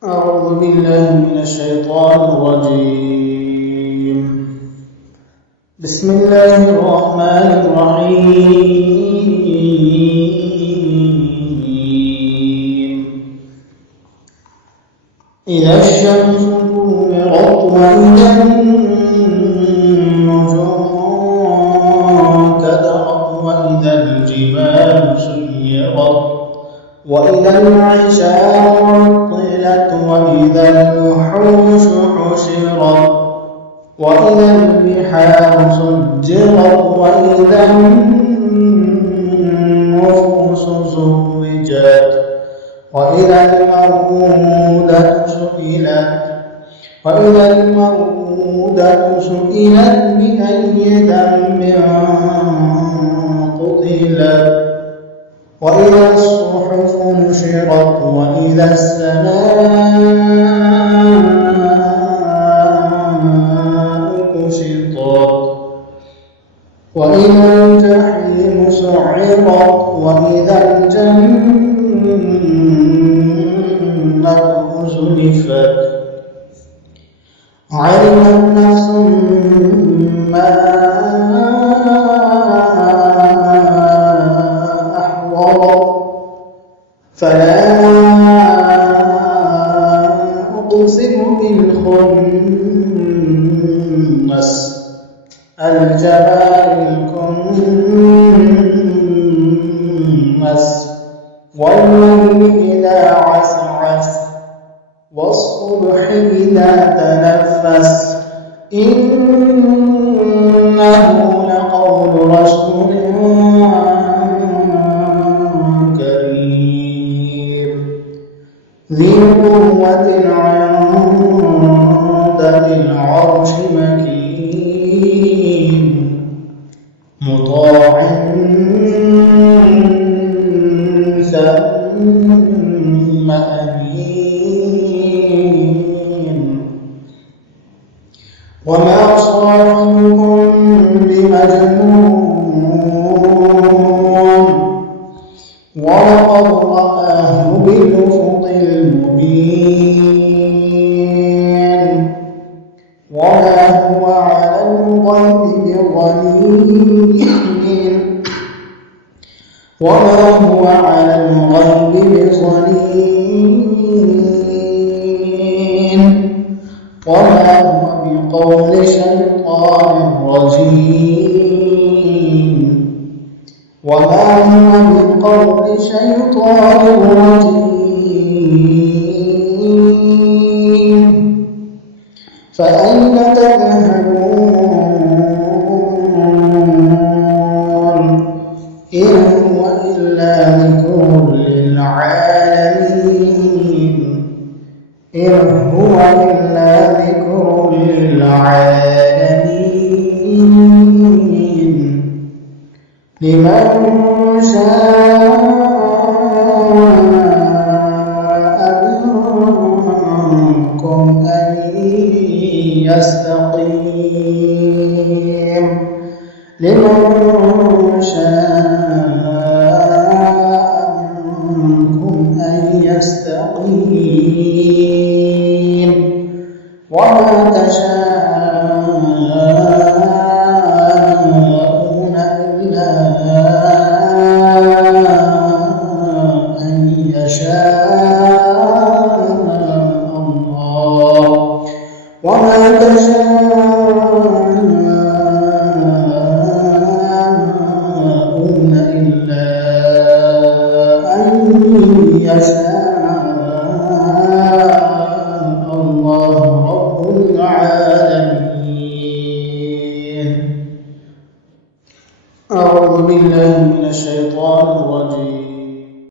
أعوذ بالله من الشيطان الرجيم. بسم الله الرحمن الرحيم. إذا الشمس كورت وإذا النجوم كدرت وإذا الجبال سيرت وإذا العشار عطلت وإذا الوحوش حشرت وإذا البحار سجرت وإذا النفوس زوجت وإذا الموءودة سئلت بأي ذنب قتلت وإذا الصحف نشرت وإذا السماء كشطت وإذا الجحيم سعرت وإذا الجنة أزلفت علمت نفس ما فلا أقسم بالخنس الجوار الكنس والليل إذا عسعس والصبح إذا تنفس إنه لقول رسول ذي قوة عند ذي العرش مكين مطاع ثم أمين وما صاحبكم بمجنون ولقد رآه بالأفق المبين وما هو على الغيب بضنين وما هو بقول شيطان رجيم فأين تذهبون إن هو إلا ذكر للعالمين لمن شاء منكم أن يستقيم وما تشاءون إلا أن يشاء الله وما تشاءون إلا أن يشاء الله رب العالمين. أعوذ بالله من الشيطان الرجيم.